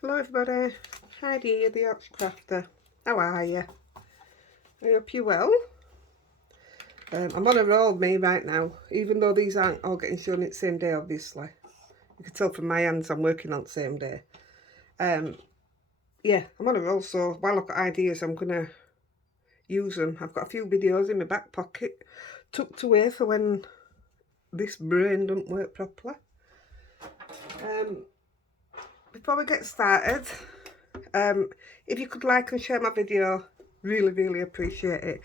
Hello everybody, Heidi here, the Ox Crafter. How are you? I hope you're well. I'm on a roll, me, right now, even though these aren't all getting shown at the same day, obviously. You can tell from my hands I'm working on the same day. Yeah, I'm on a roll, so while I've got ideas, I'm going to use them. I've got a few videos in my back pocket, tucked away for when this brain doesn't work properly. Before we get started, if you could like and share my video, really appreciate it.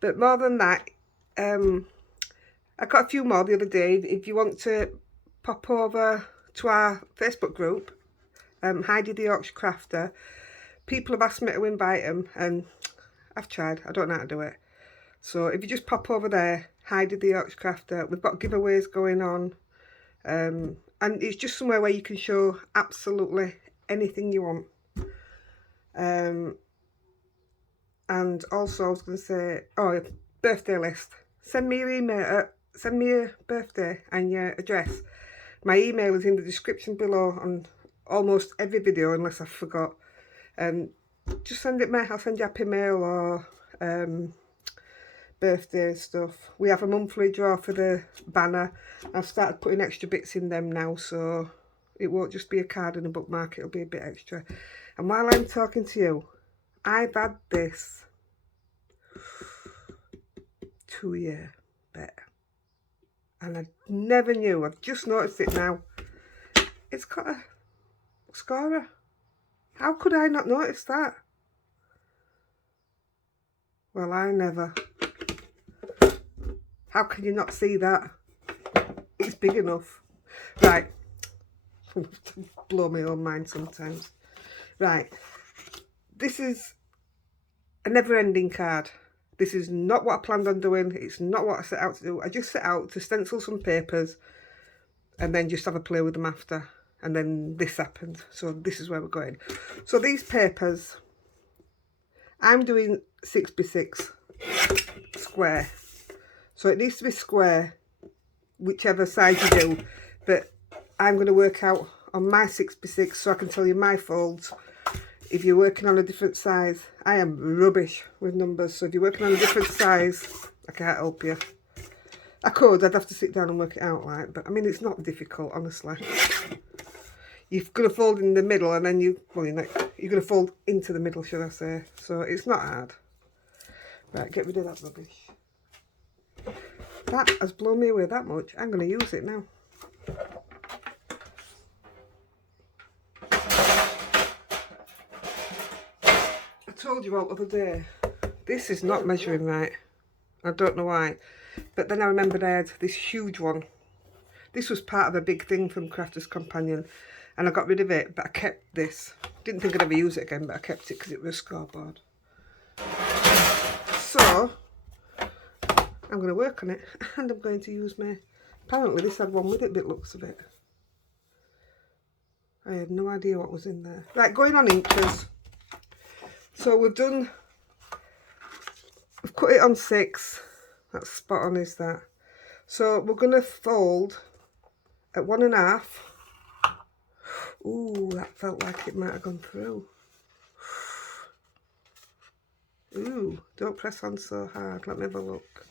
But more than that, I got a few more the other day. If you want to pop over to our Facebook group, Heidi-The Crafter, people have asked me to invite them, and I've tried. I don't know how to do it. So if you just pop over there, Heidi-The Crafter, we've got giveaways going on, and it's just somewhere where you can show absolutely anything you want. And also I was going to say, oh, birthday list. Send me your email, send me your birthday and your address. My email is in the description below on almost every video unless I forgot. Just send it me, I'll send you a happy mail or birthday stuff. We have a monthly draw for the banner. I've started putting extra bits in them now, so it won't just be a card and a bookmark, it'll be a bit extra. And while I'm talking to you, I've had this 2-year bet, and I never knew. I've just noticed it now. It's got a scorer. How could I not notice that? Well, I never. How can you not see that? It's big enough. Right. Blow my own mind sometimes. Right. This is a never-ending card. This is not what I planned on doing. It's not what I set out to do. I just set out to stencil some papers and then just have a play with them after. And then this happened. So this is where we're going. So these papers, I'm doing 6x6 square. So it needs to be square, whichever size you do. But I'm going to work out on my 6x6 so I can tell you my folds. If you're working on a different size, I am rubbish with numbers. So if you're working on a different size, I can't help you. I could, I'd have to sit down and work it out, like, but I mean, it's not difficult, honestly. You're going to fold in the middle and then you're going to fold into the middle, should I say. So it's not hard. Right, get rid of that rubbish. That has blown me away that much. I'm going to use it now. I told you all the other day, this is not measuring right. I don't know why. But then I remembered I had this huge one. This was part of a big thing from Crafter's Companion. And I got rid of it, but I kept this. Didn't think I'd ever use it again, but I kept it because it was a scoreboard. So, I'm going to work on it. And I'm going to use my... Apparently this had one with it, but looks of it. I had no idea what was in there. Right, going on inches. So we've cut it on 6. That's spot on, is that? So we're going to fold at 1.5. Ooh, that felt like it might have gone through. Ooh, don't press on so hard. Let me have a look.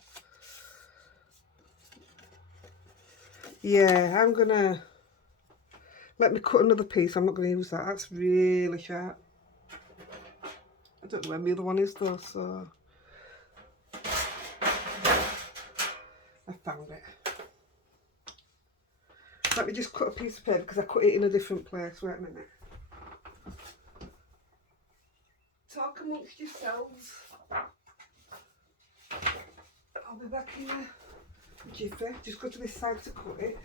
Yeah, I'm going to... Let me cut another piece. I'm not going to use that. That's really sharp. I don't know where the other one is though, so... I found it. Let me just cut a piece of paper because I cut it in a different place. Wait a minute. Talk amongst yourselves. I'll be back in a jiffy. Just go to this side to cut it.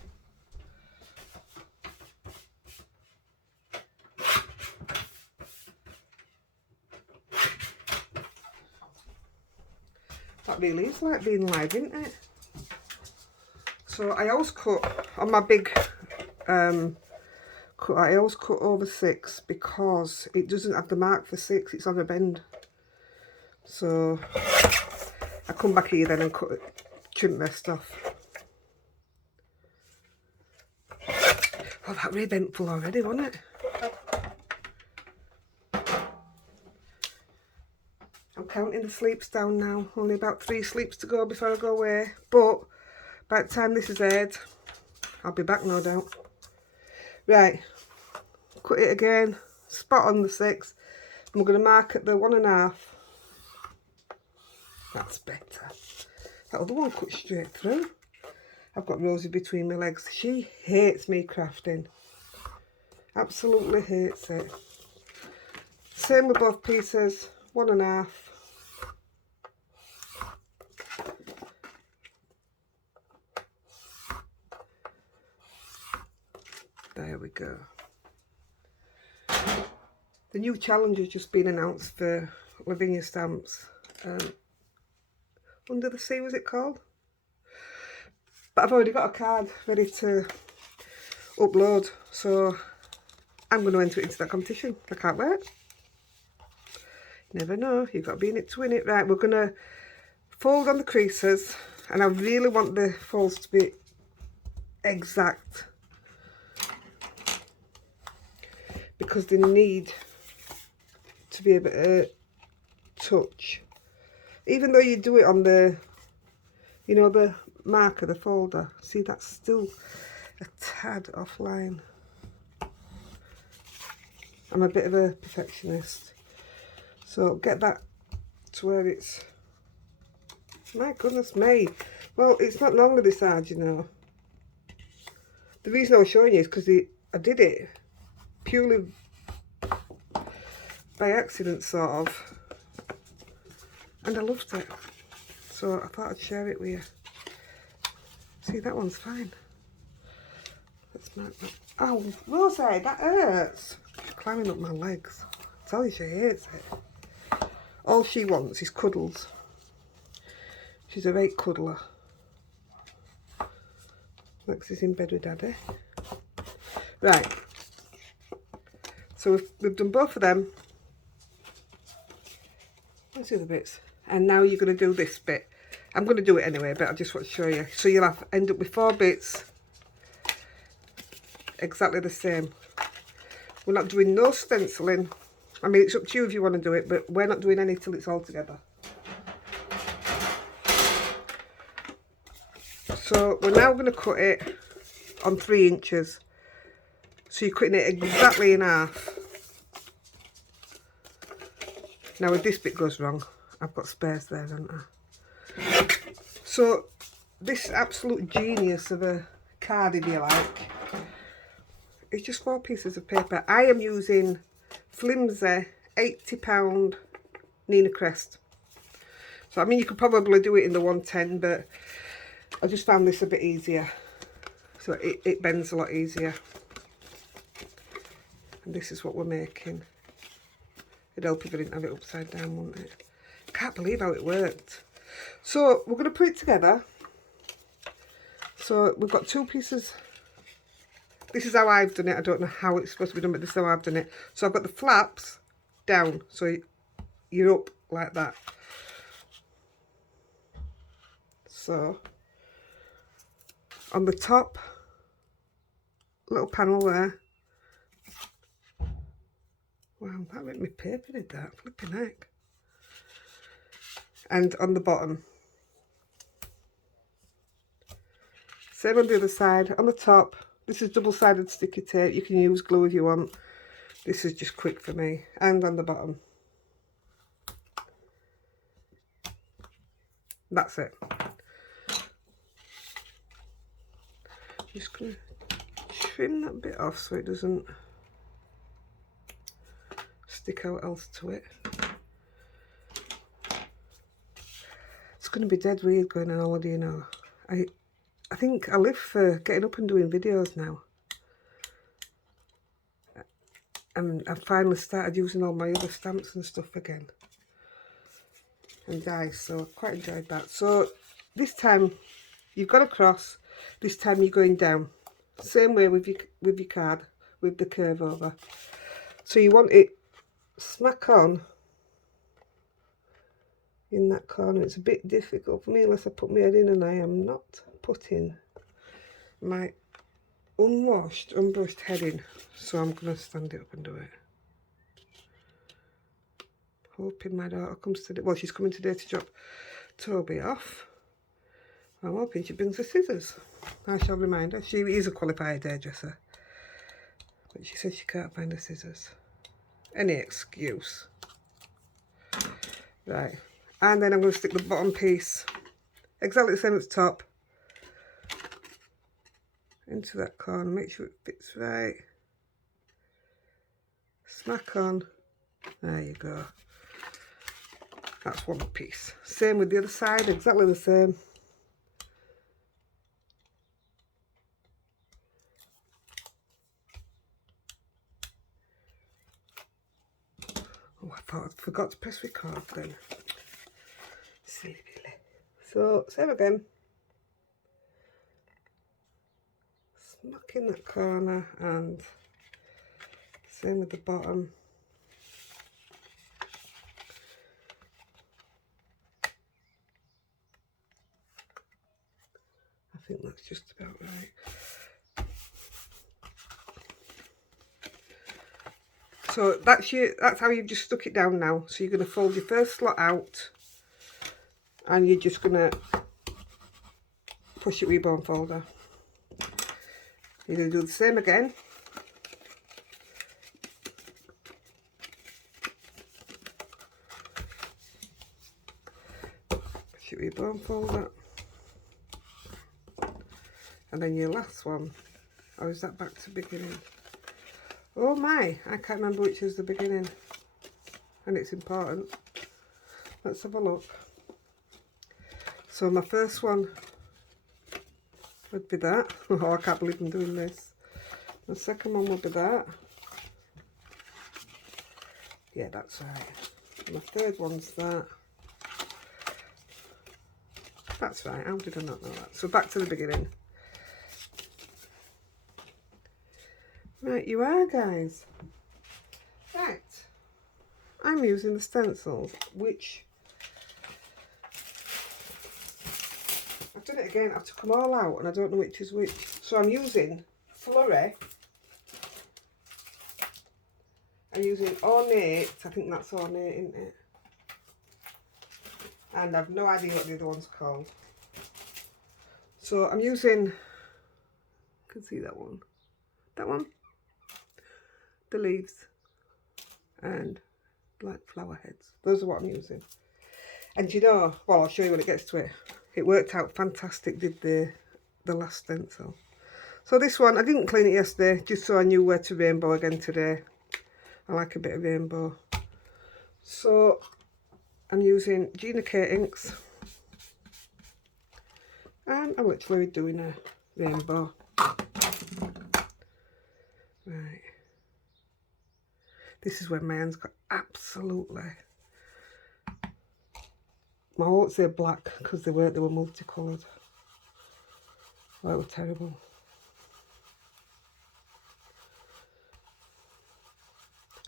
That really is like being live, isn't it? So I always cut on my big cut. I always cut over 6 because it doesn't have the mark for 6. It's on a bend. So I come back here then and cut it, trim the rest off. Oh, that really bent full already, wasn't it? I'm counting the sleeps down now. Only about 3 sleeps to go before I go away. But by the time this is aired, I'll be back, no doubt. Right, cut it again, spot on the 6. And we're going to mark at the 1.5. That's better. That other one cut straight through. I've got Rosie between my legs. She hates me crafting. Absolutely hates it. Same with both pieces. 1.5. There we go. The new challenge has just been announced for Lavinia Stamps. Under the Sea, was it called? But I've already got a card ready to upload, so I'm going to enter it into that competition. I can't wait. Never know, you've got to be in it to win it. Right, we're going to fold on the creases, and I really want the folds to be exact, because they need to be a bit of touch. Even though you do it on the, you know, the marker, the folder, see, that's still a tad offline. I'm a bit of a perfectionist, so get that to where it's, my goodness me. Well, it's not normally this hard, you know. The reason I was showing you is because I did it purely by accident, sort of, and I loved it, so I thought I'd share it with you. See, that one's fine. Let's mark that. Oh, Rosie, that hurts. She's climbing up my legs. I tell you, she hates it. All she wants is cuddles. She's a great cuddler. Lex is in bed with Daddy. Right. So we've done both of them. Let's do the bits. And now you're going to do this bit. I'm going to do it anyway, but I just want to show you. So you'll end up with 4 bits. Exactly the same. We're not doing no stenciling. I mean, it's up to you if you want to do it, but we're not doing any till it's all together. So we're now going to cut it on 3 inches. So you're cutting it exactly in half. Now if this bit goes wrong, I've got spares there, haven't I? So this absolute genius of a card, if you like, it's just 4 pieces of paper. I am using flimsy £80 Nina Crest. So I mean, you could probably do it in the 110, but I just found this a bit easier. So it bends a lot easier. And this is what we're making. It'd help if I didn't have it upside down, wouldn't it? I can't believe how it worked. So we're going to put it together. So we've got 2 pieces. This is how I've done it. I don't know how it's supposed to be done, but this is how I've done it. So I've got the flaps down. So you're up like that. So on the top little panel there. Wow, that made me paper, did that? Flipping heck. And on the bottom. Same on the other side. On the top, this is double-sided sticky tape. You can use glue if you want. This is just quick for me. And on the bottom. That's it. Just going to trim that bit off so it doesn't stick out else to it. It's going to be dead weird going on holiday, you know. I think I live for getting up and doing videos now. And I've finally started using all my other stamps and stuff again. And dies, so I've quite enjoyed that. So this time you've got a cross, this time you're going down. Same way with your card, with the curve over. So you want it smack on in that corner. It's a bit difficult for me unless I put my head in, and I am not putting my unwashed, unbrushed head in. So I'm going to stand it up and do it. hoping my daughter comes today. Well, she's coming today to drop Toby off. I'm hoping she brings the scissors. I shall remind her. She is a qualified hairdresser, but she says she can't find the scissors. Any excuse. Right, and then I'm going to stick the bottom piece exactly the same as the top into that corner. Make sure it fits right. Smack on. There you go. That's one piece. Same with the other side, exactly the same. Oh, I thought I forgot to press record then. Silly Billy. So, same again. Smack in that corner and same with the bottom. I think that's just about right. So that's how you've just stuck it down now. So you're going to fold your first slot out and you're just going to push it with your bone folder. You're going to do the same again. Push it with your bone folder. And then your last one. Or is that back to beginning? Oh my, I can't remember which is the beginning. And it's important. Let's have a look. So my first one would be that. Oh, I can't believe I'm doing this. The second one would be that. Yeah, that's right. My third one's that. That's right. How did I not know that? So back to the beginning. Right, you are, guys. Right. I'm using the stencils, which I've done it again. I took them all out and I don't know which is which. So I'm using Flurry. I'm using Ornate. I think that's Ornate, isn't it? And I've no idea what the other one's called. So I'm using, you can see that one. That one. The leaves and black flower heads. Those are what I'm using. And you know, well, I'll show you when it gets to it. It worked out fantastic, did the last stencil. So this one, I didn't clean it yesterday, just so I knew where to rainbow again today. I like a bit of rainbow. So I'm using Gina K inks. And I'm literally doing a rainbow. Right. This is when my hands got absolutely, I won't say black because they were multicoloured. That was terrible.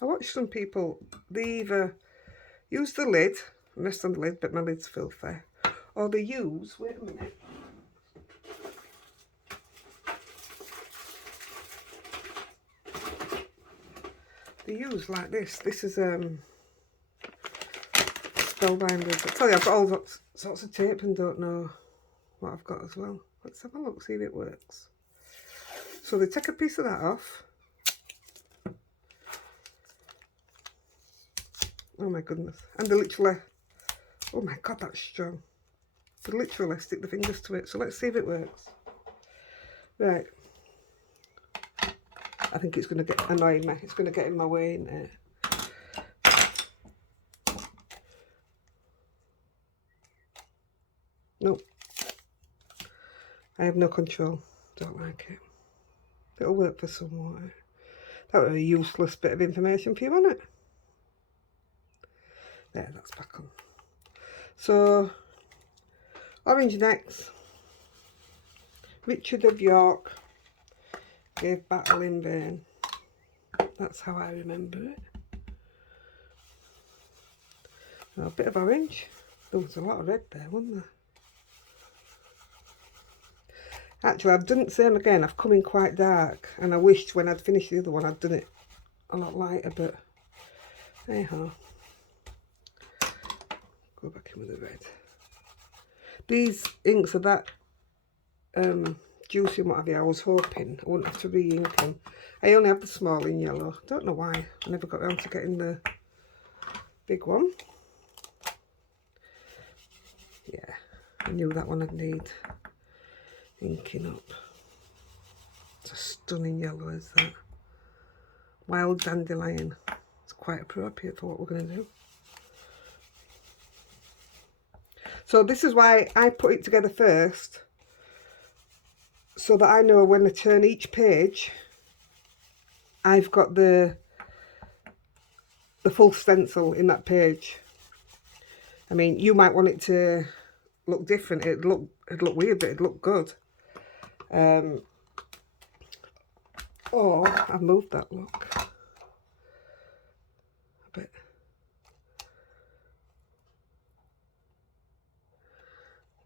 I watched some people, they either use the lid, rest on the lid, but my lid's filthy, or they use, wait a minute. They use like this. This is spellbinders. I tell you, I've got all sorts of tape and don't know what I've got as well. Let's have a look, see if it works. So they take a piece of that off. Oh my goodness. And they literally, oh my god, that's strong. They literally stick the fingers to it. So let's see if it works. Right. I think it's going to get annoying me. It's going to get in my way, isn't it? Nope. I have no control. Don't like it. It'll work for some water. That was a useless bit of information for you, wasn't it? There, that's back on. So, Orange Necks. Richard of York gave battle in vain. That's how I remember it. A bit of orange. There was a lot of red there, wasn't there? Actually, I've done the same again. I've come in quite dark, and I wished when I'd finished the other one I'd done it a lot lighter, but anyhow. Go back in with the red. These inks are that juicy and what have you. I was hoping I wouldn't have to re-ink them. I only have the small in yellow. Don't know why. I never got around to getting the big one. Yeah, I knew that one I'd need inking up. It's a stunning yellow, is that? Wild dandelion. It's quite appropriate for what we're going to do. So this is why I put it together first, so that I know when I turn each page, I've got the full stencil in that page. I mean, you might want it to look different. It'd look weird, but it'd look good. Or I've moved that look a bit.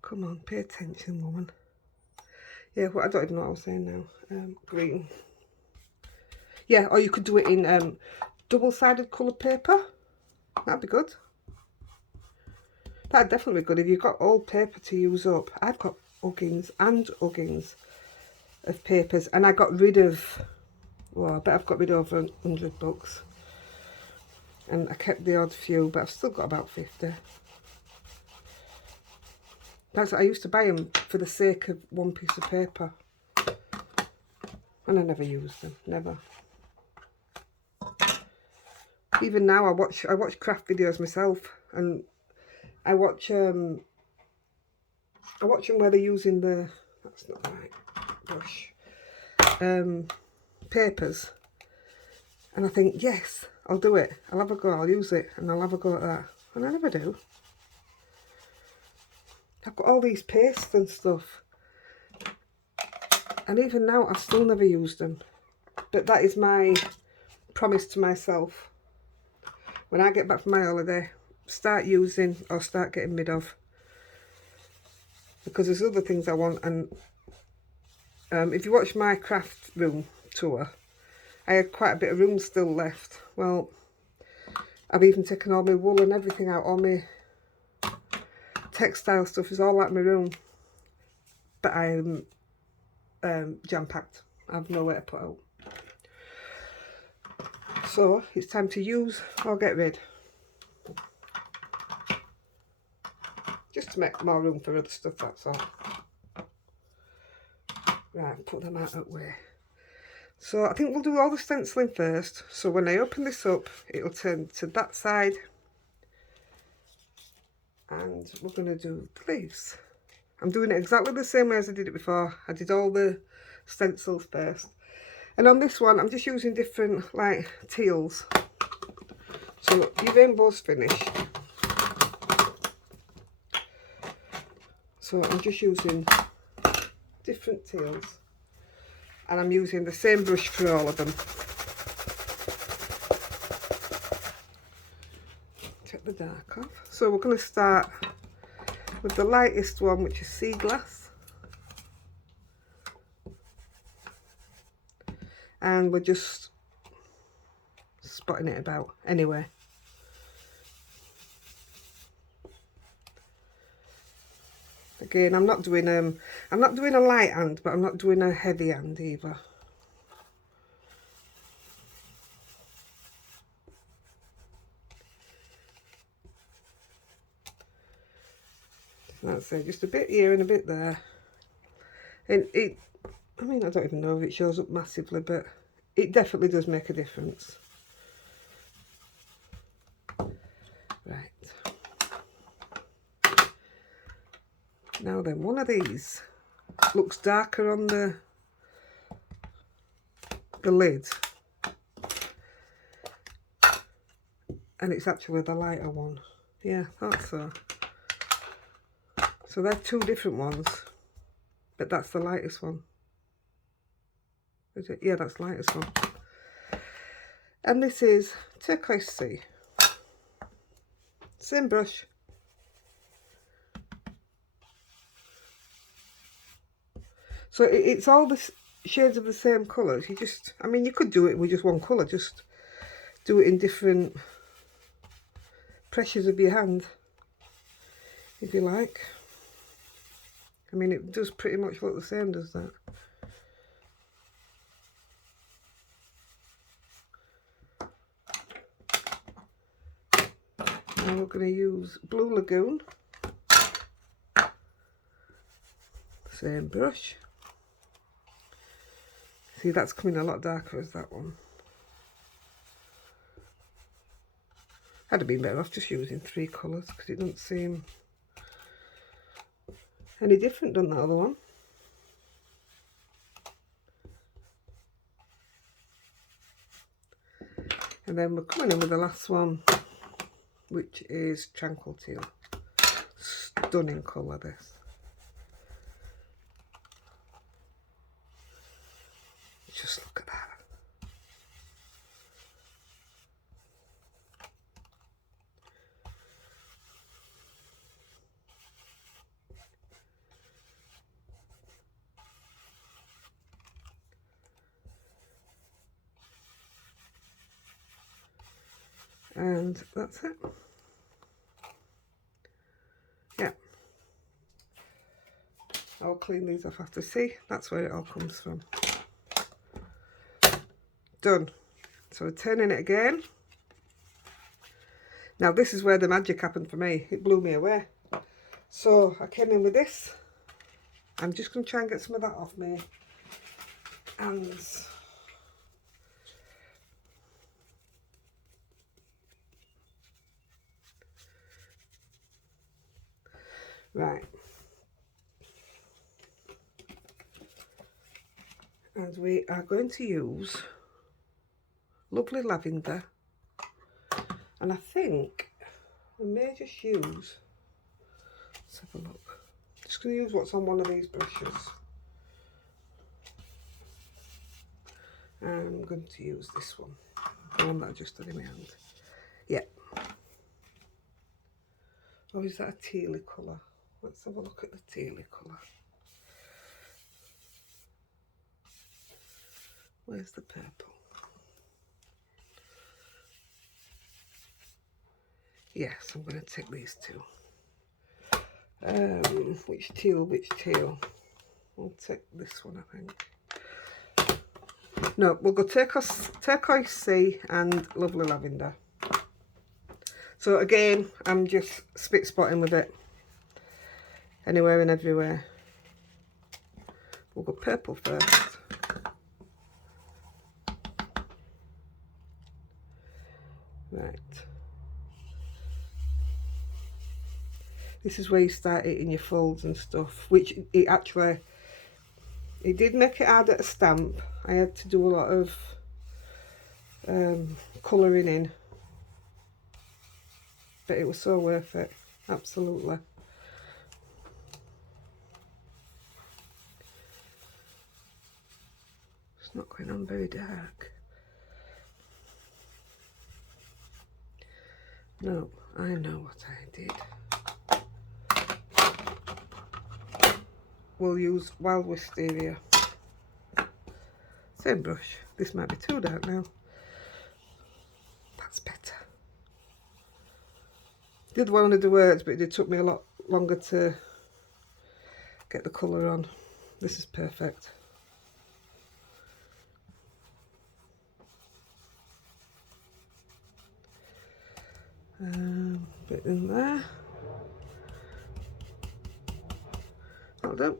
Come on, pay attention, woman. Yeah, well, I don't even know what I was saying now. Green. Yeah, or you could do it in double-sided coloured paper. That'd be good. That'd definitely be good if you've got old paper to use up. I've got uggings and uggings of papers, and I got rid of, well, I bet I've got rid of over 100 books. And I kept the odd few, but I've still got about 50. I used to buy them for the sake of one piece of paper, and I never used them, never. Even now, I watch craft videos myself, and I watch them where they're using the, that's not the right brush, papers, and I think, yes, I'll do it. I'll have a go. I'll use it, and I'll have a go at that, and I never do. I've got all these pastes and stuff, and even now I've still never used them. But that is my promise to myself. When I get back from my holiday, start using or start getting rid of, because there's other things I want. And if you watch my craft room tour, I had quite a bit of room still left. Well, I've even taken all my wool and everything out, all my textile stuff is all out my room, but I'm jam-packed. I have nowhere to put out. So it's time to use or get rid, just to make more room for other stuff, that's all. Right, put them out that way. So I think we'll do all the stenciling first, so when I open this up it'll turn to that side, and we're going to do the leaves. I'm doing it exactly the same way as I did it before. I did all the stencils first, and on this one I'm just using different like teals. So look, your rainbow's finished, so I'm just using different teals, and I'm using the same brush for all of them. Take the dark off. So we're going to start with the lightest one, which is sea glass, and we're just spotting it about anyway. Again, I'm not doing a light hand, but I'm not doing a heavy hand either. That's it, just a bit here and a bit there. And it, I mean, I don't even know if it shows up massively, but it definitely does make a difference. Right. Now then, one of these looks darker on the lid, and it's actually the lighter one. Yeah, I thought so. So they're two different ones, but that's the lightest one. Is it? Yeah, that's the lightest one. And this is Turquoise Sea. Same brush. So it's all the shades of the same colours. You just, I mean, you could do it with just one colour. Just do it in different pressures of your hand. if you like. I mean, it does pretty much look the same, does that? Now we're going to use Blue Lagoon. Same brush. See, that's coming a lot darker as that one. I'd have been better off just using 3 colours because it doesn't seem any different than that other one. And then we're coming in with the last one, which is Tranquil Teal. Stunning colour, this. Just look at that. And that's it. Yeah. I'll clean these off after. See, that's where it all comes from. Done. So we're turning it again. Now this is where the magic happened for me. It blew me away. So I came in with this. I'm just going to try and get some of that off me. And right. And we are going to use Lovely Lavender. And I think we may just use, let's have a look. Just going to use what's on one of these brushes. I'm going to use this one, the one that I just had in my hand. Yeah. Oh, is that a tealy colour? Let's have a look at the tealy colour. Where's the purple? Yes, I'm going to take these two. Which teal, which teal? I'll take this one, I think. No, we'll go Turquoise Sea and Lovely Lavender. So again, I'm just spit spotting with it. Anywhere and everywhere. We'll go purple first. Right. This is where you start hitting your folds and stuff, which it did make it hard at a stamp. I had to do a lot of colouring in, but it was so worth it, absolutely. It's not going on very dark. No, I know what I did. We'll use Wild Wisteria. Same brush. This might be too dark now. That's better. The other one wanted the words, but it took me a lot longer to get the colour on. This is perfect. Bit in there. That'll do.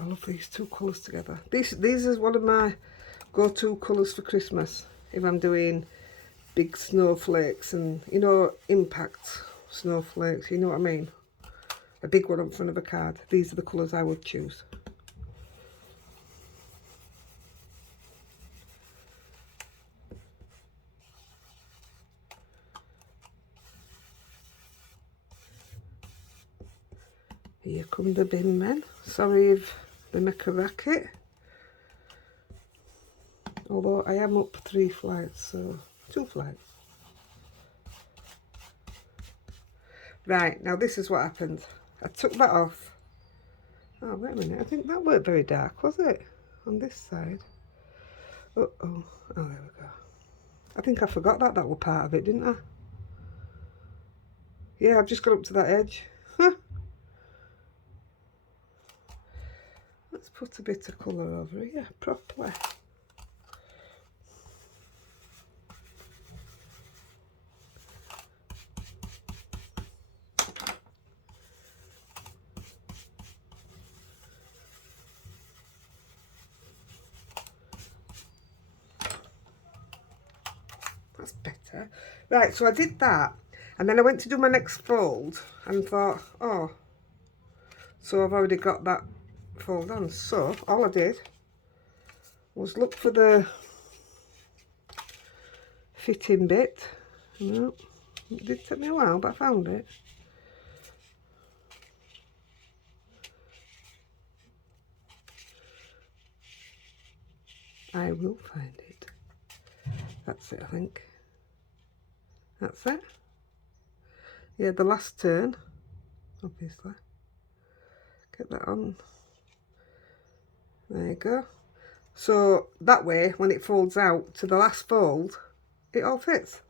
I love these two colours together. These is one of my go-to colours for Christmas. If I'm doing big snowflakes and, you know, impact snowflakes, you know what I mean? A big one in front of a card. These are the colours I would choose. Here come the bin men. Sorry if they make a racket. Although I am up 3 flights, so 2 flights. Right, now this is what happened. I took that off. Oh, wait a minute. I think that weren't very dark, was it? On this side. Uh-oh. Oh, there we go. I think I forgot that was part of it, didn't I? Yeah, I've just got up to that edge. Let's put a bit of colour over here, properly. That's better. Right, so I did that. And then I went to do my next fold and thought, oh, so I've already got that fold on. So all I did was look for the fitting bit. No, it did take me a while, but I found it. I will find it. That's it, I think. That's it. Yeah, the last turn, obviously. Get that on. There you go. So that way, when it folds out to the last fold, it all fits.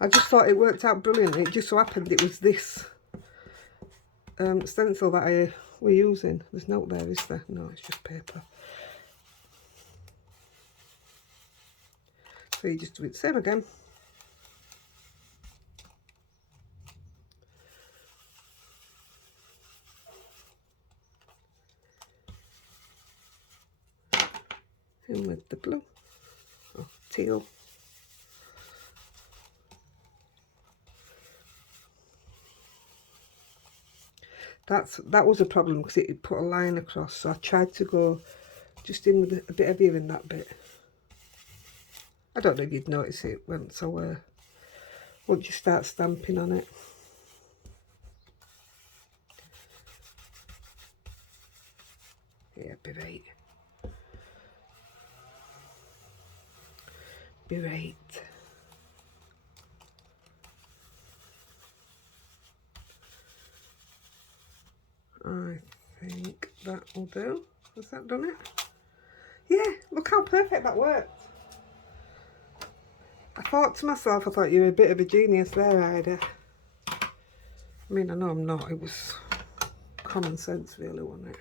I just thought it worked out brilliantly. It just so happened it was this stencil that we're using. There's no there, is there? No, it's just paper. So you just do it the same again. In with the blue, or teal. That was a problem because it put a line across, so I tried to go just in with a bit heavier in that bit. I don't know if you'd notice it once you start stamping on it. Yeah, berate. Berate. I think that will do. Has that done it? Yeah, look how perfect that worked. I thought to myself, I thought you were a bit of a genius there, Heidi. I mean, I know I'm not. It was common sense, really, wasn't it?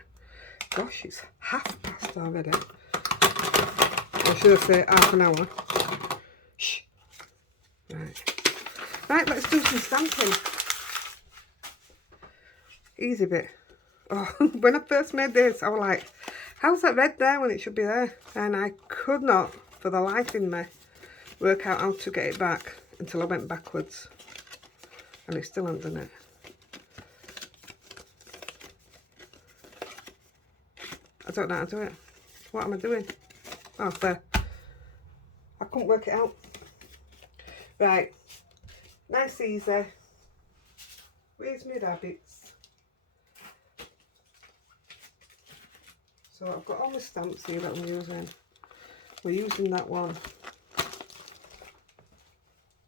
Gosh, it's past already. Or should I say half an hour? Shh. Right, let's do some stamping. Easy bit. Oh, when I first made this, I was like, how's that red there when it should be there? And I could not, for the life in me, work out how to get it back until I went backwards. And it still hasn't done it. I don't know how to do it. What am I doing? Oh, there. I couldn't work it out. Right. Nice easy. Where's my rabbits? So I've got all my stamps here that I'm using. We're using that one.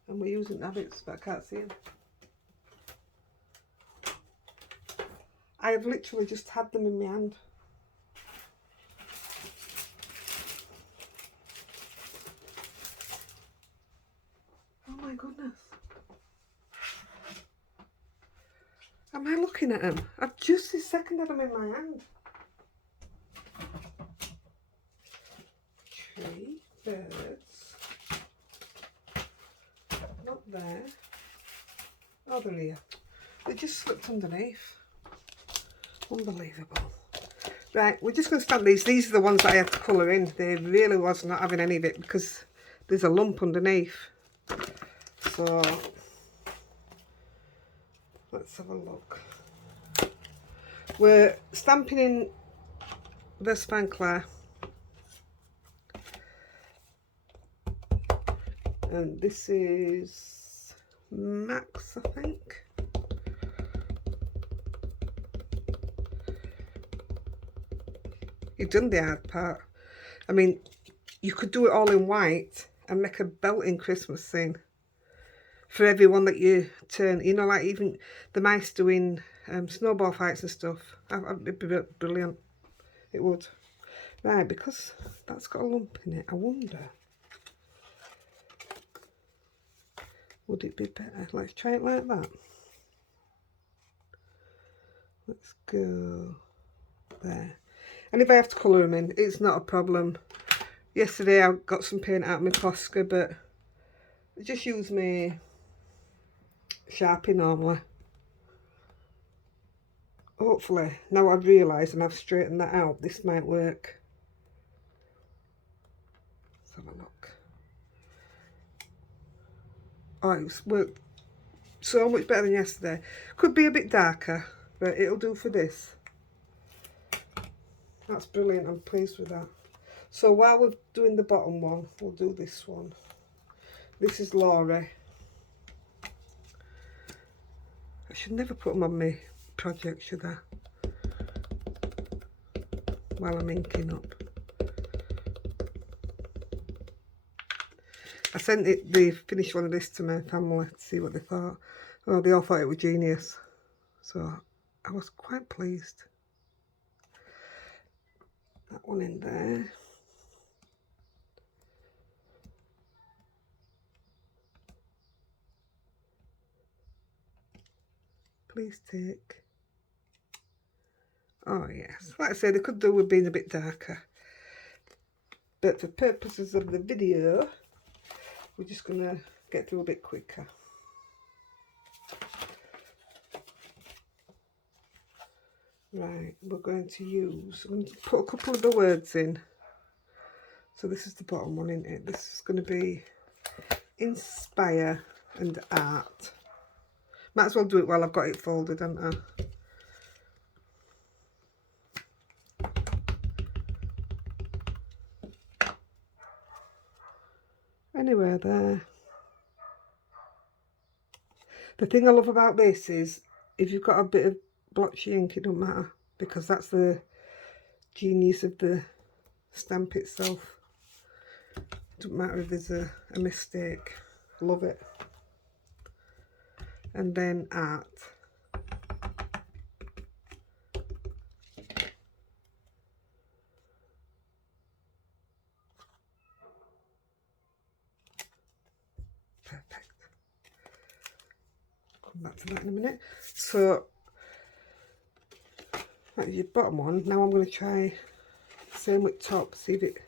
And we're using rabbits, but I can't see them. I have literally just had them in my hand. Oh my goodness. Am I looking at them? I've just this second had them in my hand. Tree, birds. Not there. Oh, they're here. They just slipped underneath. Unbelievable. Right, we're just going to stamp these. These are the ones that I had to colour in. They really was not having any of it because there's a lump underneath. So, let's have a look. We're stamping in the Spankler. And this is Max, I think. You've done the hard part. I mean, you could do it all in white and make a belting Christmas scene. for everyone that you turn, you know, like even the mice doing snowball fights and stuff. It'd be brilliant. It would. Right, because that's got a lump in it, I wonder, would it be better? Let's try it like that. Let's go there. And if I have to colour them in, it's not a problem. Yesterday I got some paint out of my Posca, but I just use my Sharpie normally. Hopefully, now I've realised and I've straightened that out, this might work. Let's have a look. Oh, it's worked so much better than yesterday. Could be a bit darker, but it'll do for this. That's brilliant, I'm pleased with that. So while we're doing the bottom one, we'll do this one. This is Laurie. I should never put them on my project, should I? While I'm inking up. I sent the finished one of this to my family to see what they thought. Oh, they all thought it was genius. So I was quite pleased. That one in there. Please take. Oh yes, like I said, they could do with being a bit darker. But for purposes of the video, we're just going to get through a bit quicker. Right, we're going to use, I'm going to put a couple of the words in. So this is the bottom one, isn't it? This is going to be inspire and art. Might as well do it while I've got it folded, haven't I? Anywhere there. The thing I love about this is if you've got a bit of blotchy ink, it don't matter, because that's the genius of the stamp itself. Doesn't matter if there's a mistake. Love it. And then art. Perfect. Come back to that in a minute. So that's your bottom one. Now I'm going to try same with top, see if it,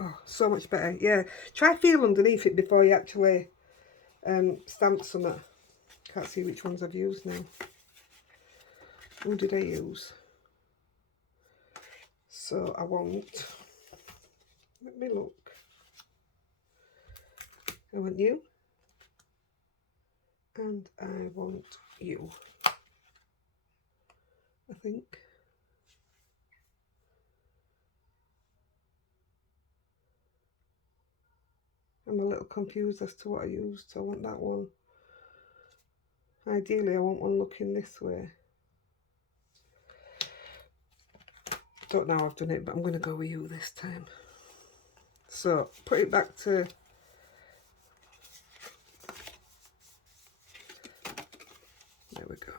oh, so much better. Yeah, try feel underneath it before you actually stamp something. Can't see which ones I've used now. Who did I use? So I want, let me look. I want you. And I want you. I think. I'm a little confused as to what I used, so I want that one. Ideally, I want one looking this way. Don't know how I've done it, but I'm going to go with you this time. So, put it back to... There we go.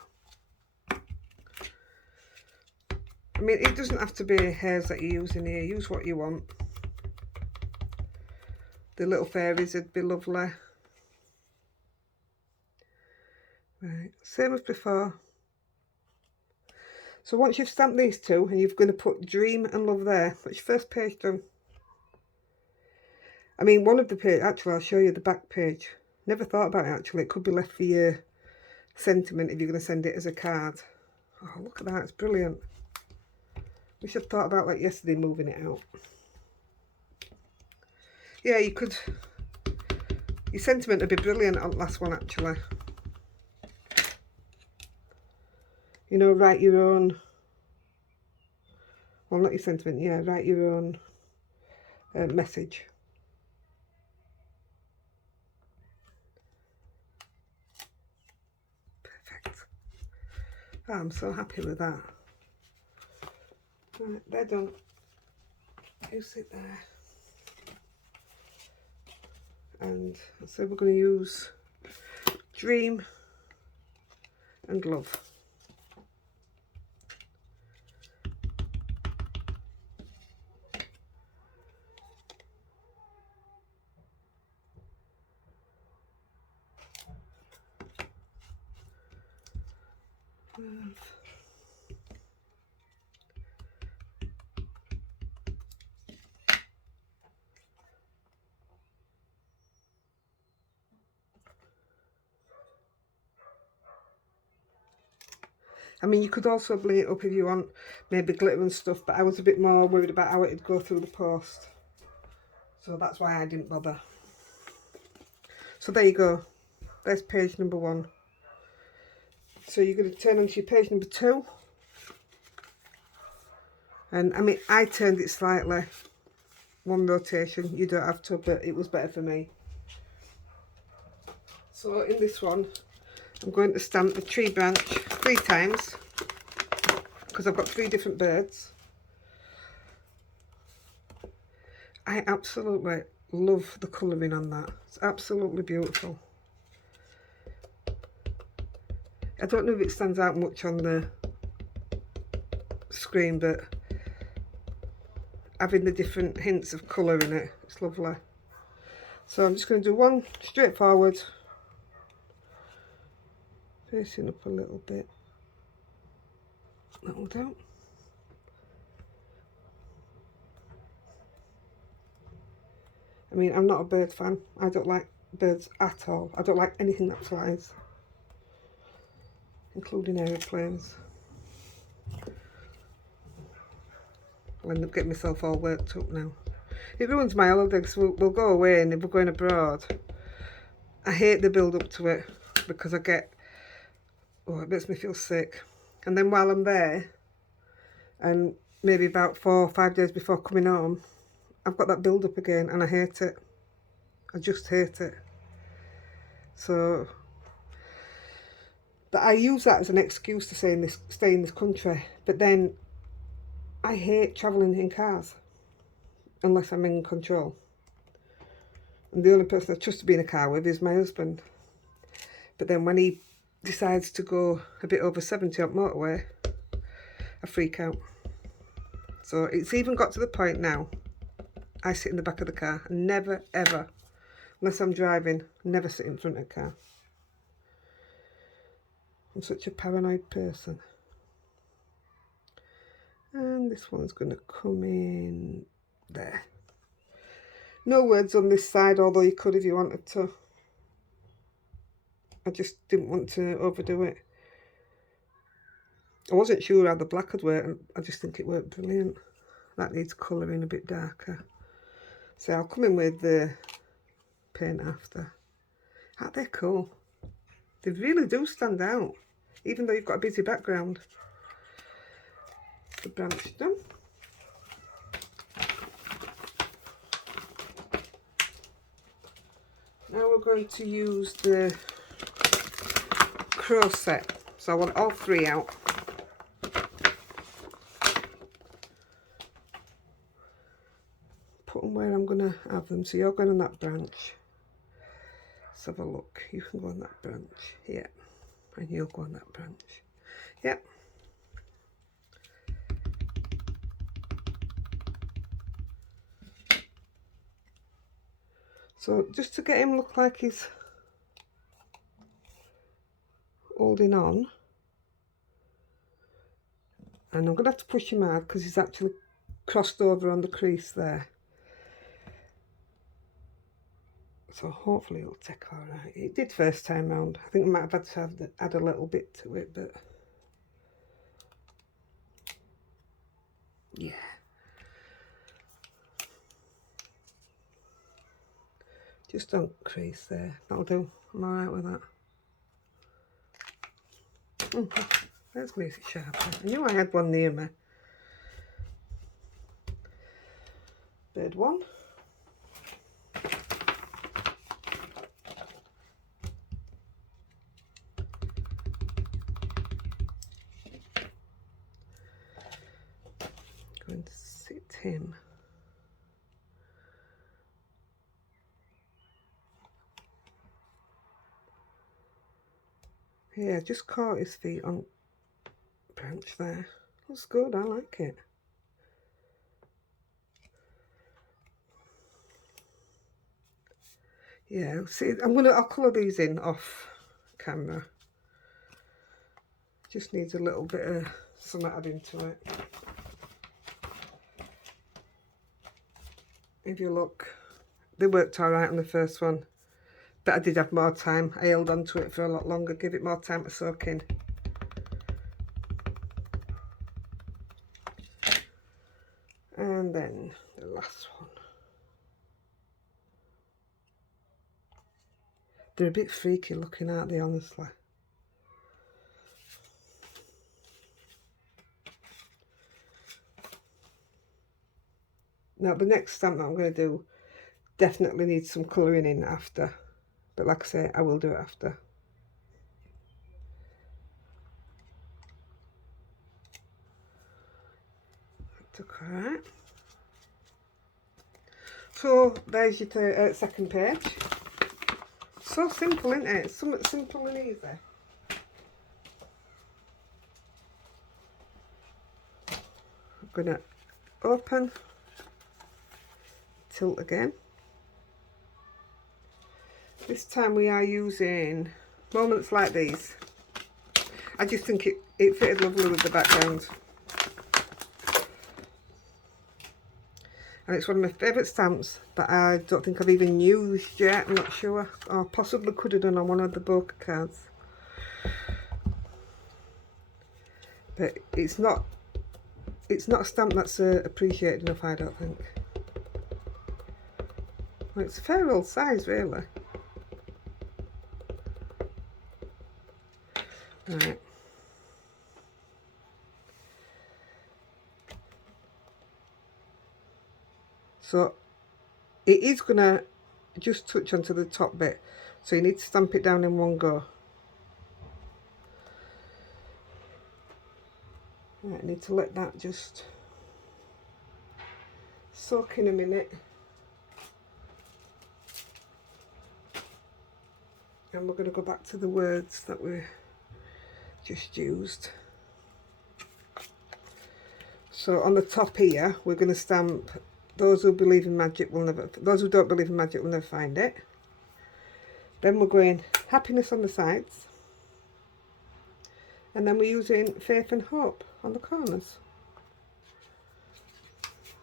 I mean, it doesn't have to be hairs that you use in here. Use what you want. The little fairies would be lovely. Right, same as before. So once you've stamped these two, and you're going to put Dream and Love there, that's your first page done. I mean, one of the pages, actually I'll show you the back page. Never thought about it actually, it could be left for your sentiment if you're going to send it as a card. Oh, look at that, it's brilliant. We should have thought about that yesterday, moving it out. Yeah, you could, your sentiment would be brilliant on the last one actually. You know, write your own, well not your sentiment, yeah, write your own message. Perfect. Oh, I'm so happy with that. Right, they're done. You sit there. And so we're going to use dream and love. I mean, you could also bling it up if you want, maybe glitter and stuff, but I was a bit more worried about how it'd go through the post. So that's why I didn't bother. So there you go. There's page number 1. So you're going to turn onto your page number 2. And I mean, I turned it slightly. 1 rotation. You don't have to, but it was better for me. So in this one, I'm going to stamp the tree branch 3 times because I've got 3 different birds. I absolutely love the colouring on that. It's absolutely beautiful. I don't know if it stands out much on the screen, but having the different hints of colour in it, it's lovely. So I'm just going to do 1 straightforward, facing up a little bit. That'll do. I mean, I'm not a bird fan. I don't like birds at all. I don't like anything that flies, including aeroplanes. I'll end up getting myself all worked up now. It ruins my holiday because we'll go away, and if we're going abroad, I hate the build up to it because I get, oh, it makes me feel sick. And then while I'm there, and maybe about 4 or 5 days before coming home, I've got that build up again, and I hate it. I just hate it. So, but I use that as an excuse to stay in this country. But then I hate travelling in cars unless I'm in control. And the only person I trust to be in a car with is my husband. But then when he decides to go a bit over 70 on motorway, I freak out. So it's even got to the point now, I sit in the back of the car and never ever, unless I'm driving, never sit in front of the car. I'm such a paranoid person. And this one's going to come in there. No words on this side, although you could if you wanted to. I just didn't want to overdo it. I wasn't sure how the black would work, and I just think it worked brilliant. That needs colouring a bit darker. So I'll come in with the paint after. Aren't they cool? They really do stand out, even though you've got a busy background. The branch done. Now we're going to use the crow set. So I want all 3 out. Put them where I'm going to have them. So you're going on that branch. Let's have a look. You can go on that branch. Yeah. And you'll go on that branch. Yep. So just to get him look like he's holding on, and I'm going to have to push him hard because he's actually crossed over on the crease there. So hopefully it'll take all right. It did first time round. I think I might have had to add a little bit to it, but yeah. Just don't crease there. That'll do. I'm alright with that. Let's make it sharper. I knew I had one near me. Bird 1. Going to sit him. Yeah, just caught his feet on branch there. That's good, I like it. Yeah, see, I'll colour these in off camera. Just needs a little bit of something added to it. If you look, they worked all right on the first one, but I did have more time. I held on to it for a lot longer, give it more time to soak in. And then the last one. They're a bit freaky looking, aren't they, honestly? Now, the next stamp that I'm going to do definitely needs some colouring in after. But like I say, I will do it after. Took alright. So there's your second page. So simple, isn't it? It's something simple and easy. I'm gonna open, tilt again. This time we are using Moments Like These. I just think it fitted lovely with the background. And it's one of my favourite stamps that I don't think I've even used yet, I'm not sure. Or possibly could have done on one of the bokeh cards. But it's not a stamp that's appreciated enough, I don't think. Well, it's a fair old size, really. Right. So it is going to just touch onto the top bit, so you need to stamp it down in one go. Right, I need to let that just soak in a minute. And we're going to go back to the words that we just used. So on the top here, we're going to stamp those who believe in magic will never, those who don't believe in magic will never find it. Then we're going happiness on the sides. And then we're using faith and hope on the corners.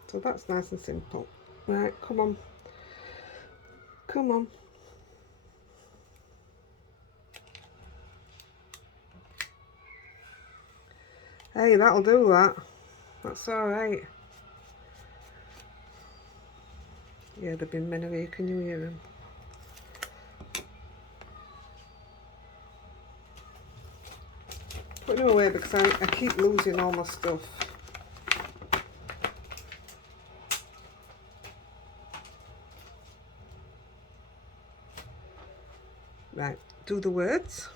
So that's nice and simple. Right, come on. Come on. Hey, that'll do that. That's alright. Yeah, there've been many here, can you hear them? Putting them away because I keep losing all my stuff. Right, do the words.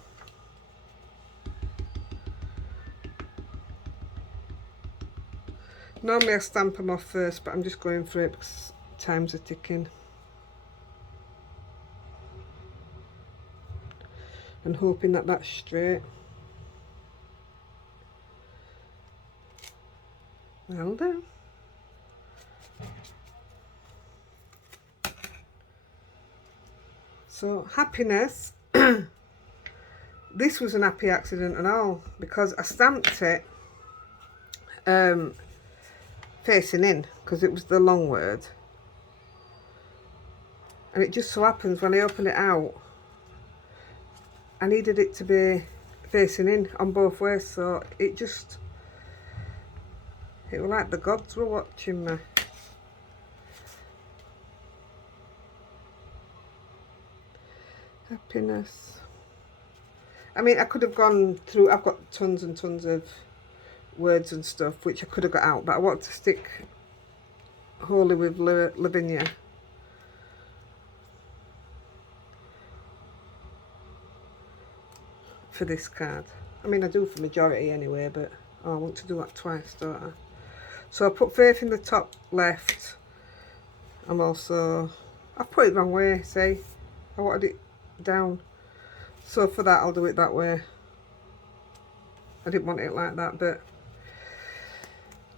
Normally I stamp them off first, but I'm just going for it because times are ticking. And hoping that that's straight. Well done. So happiness. This was an happy accident and all, because I stamped it facing in because it was the long word, and it just so happens when I open it out I needed it to be facing in on both ways, so it was like the gods were watching me. Happiness. I mean, I could have gone through, I've got tons and tons of words and stuff which I could have got out, but I want to stick wholly with Lavinia. For this card. I mean, I do for majority anyway, but I want to do that twice, don't I? So I put faith in the top left. I've put it the wrong way, see? I wanted it down. So for that, I'll do it that way. I didn't want it like that, but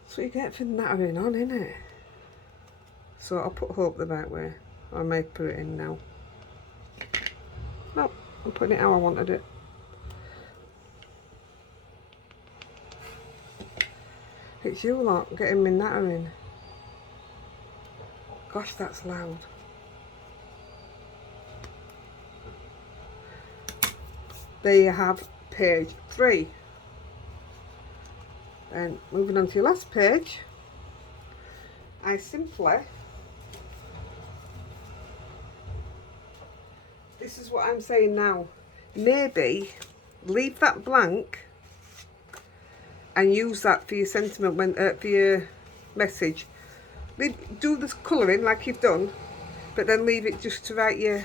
that's what you get for nattering on, innit? So I'll put hope the right way. I may put it in now. Nope, I'm putting it how I wanted it. It's you lot getting me nattering. Gosh, that's loud. There you have page 3. And moving on to your last page, I simply, this is what I'm saying now, maybe leave that blank and use that for your sentiment, when for your message. Do this colouring like you've done, but then leave it just to write your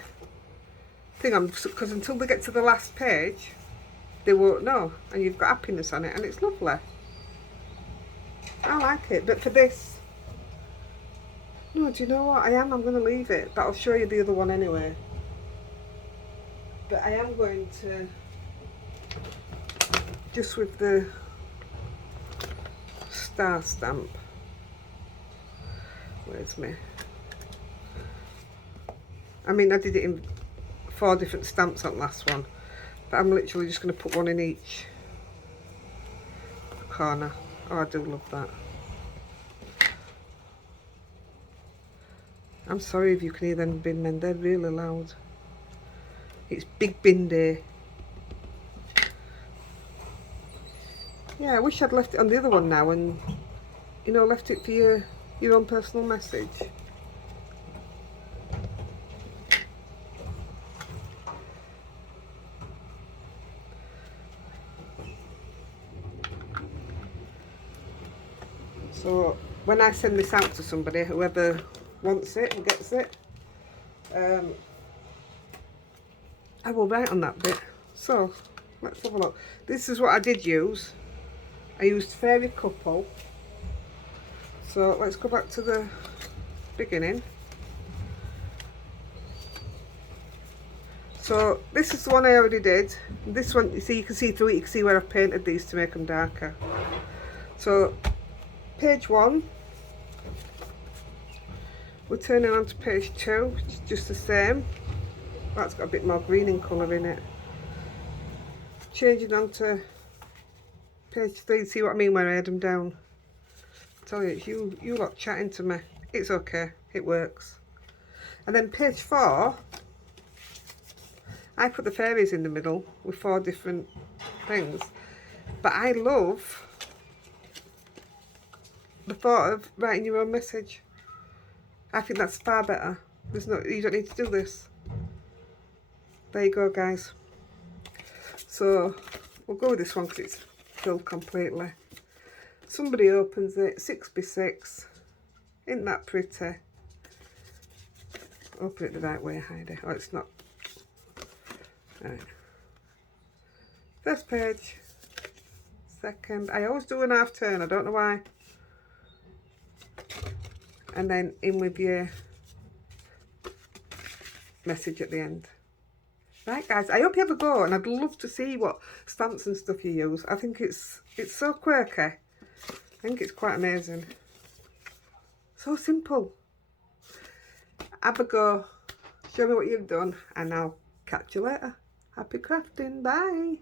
thing on, because until they get to the last page they won't know, and you've got happiness on it, and it's lovely. I like it. But for this, no, do you know what, I'm going to leave it, but I'll show you the other one anyway. But I am going to, just with the star stamp, where's me? I mean, I did it in 4 different stamps on the last one, but I'm literally just going to put one in each corner. Oh, I do love that. I'm sorry if you can hear them bin men, they're really loud. It's big bin day. Yeah, I wish I'd left it on the other one now and, you know, left it for your own personal message. So when I send this out to somebody, whoever wants it and gets it, I will write on that bit. So let's have a look. This is what I did use. I used Fairy Couple. So let's go back to the beginning. So this is the one I already did. This one, you see, you can see through it, you can see where I've painted these to make them darker. So page 1, we're turning on to page 2, which is just the same. That's got a bit more green in colour in it. Changing on to page 3, see what I mean where I had them down. I tell you, it's you lot chatting to me. It's okay, it works. And then page 4, I put the fairies in the middle with 4 different things. But I love the thought of writing your own message. I think that's far better. You don't need to do this. There you go, guys. So we'll go with this one because it's filled completely. Somebody opens it, 6x6. Isn't that pretty? Open it the right way, Heidi. Oh, it's not. Right. First page. Second. I always do an half turn. I don't know why. And then in with your message at the end. Right, guys, I hope you have a go, and I'd love to see what stamps and stuff you use. I think it's so quirky. I think it's quite amazing. So simple. Have a go. Show me what you've done, and I'll catch you later. Happy crafting. Bye.